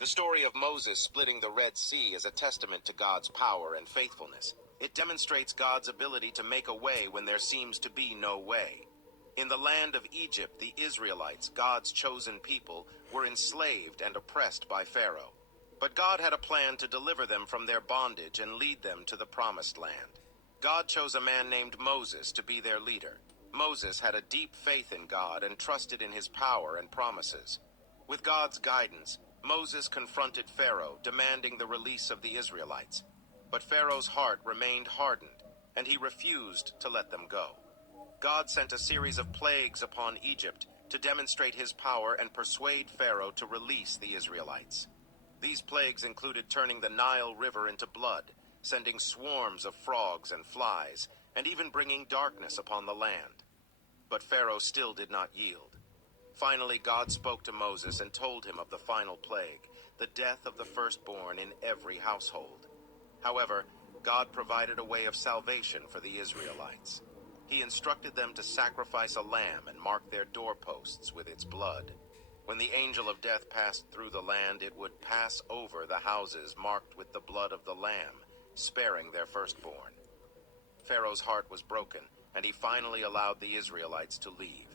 The story of Moses splitting the Red Sea is a testament to God's power and faithfulness. It demonstrates God's ability to make a way when there seems to be no way. In the land of Egypt, the Israelites, God's chosen people, were enslaved and oppressed by Pharaoh. But God had a plan to deliver them from their bondage and lead them to the promised land. God chose a man named Moses to be their leader. Moses had a deep faith in God and trusted in his power and promises. With God's guidance, Moses confronted Pharaoh, demanding the release of the Israelites. But Pharaoh's heart remained hardened, and he refused to let them go. God sent a series of plagues upon Egypt to demonstrate his power and persuade Pharaoh to release the Israelites. These plagues included turning the Nile River into blood, sending swarms of frogs and flies, and even bringing darkness upon the land. But Pharaoh still did not yield. Finally, God spoke to Moses and told him of the final plague, the death of the firstborn in every household. However, God provided a way of salvation for the Israelites. He instructed them to sacrifice a lamb and mark their doorposts with its blood. When the angel of death passed through the land, it would pass over the houses marked with the blood of the lamb, sparing their firstborn. Pharaoh's heart was broken, and he finally allowed the Israelites to leave.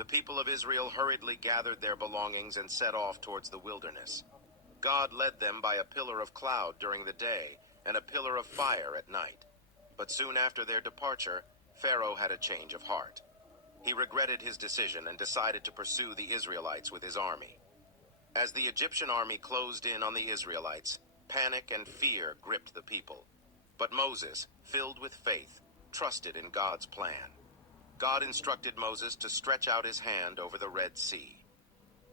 The people of Israel hurriedly gathered their belongings and set off towards the wilderness. God led them by a pillar of cloud during the day and a pillar of fire at night. But soon after their departure, Pharaoh had a change of heart. He regretted his decision and decided to pursue the Israelites with his army. As the Egyptian army closed in on the Israelites, panic and fear gripped the people. But Moses, filled with faith, trusted in God's plan. God instructed Moses to stretch out his hand over the Red Sea.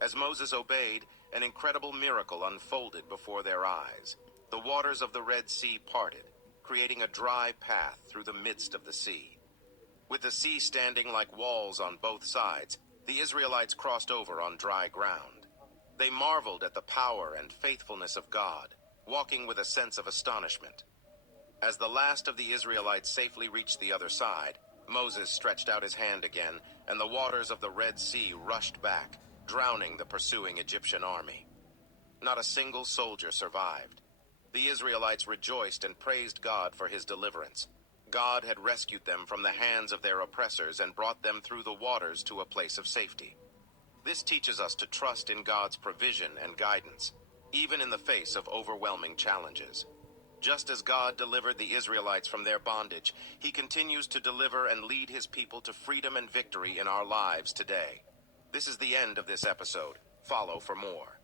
As Moses obeyed, an incredible miracle unfolded before their eyes. The waters of the Red Sea parted, creating a dry path through the midst of the sea. With the sea standing like walls on both sides, the Israelites crossed over on dry ground. They marveled at the power and faithfulness of God, walking with a sense of astonishment. As the last of the Israelites safely reached the other side, Moses stretched out his hand again, and the waters of the Red Sea rushed back, drowning the pursuing Egyptian army. Not a single soldier survived. The Israelites rejoiced and praised God for his deliverance. God had rescued them from the hands of their oppressors and brought them through the waters to a place of safety. This teaches us to trust in God's provision and guidance, even in the face of overwhelming challenges. Just as God delivered the Israelites from their bondage, he continues to deliver and lead his people to freedom and victory in our lives today. This is the end of this episode. Follow for more.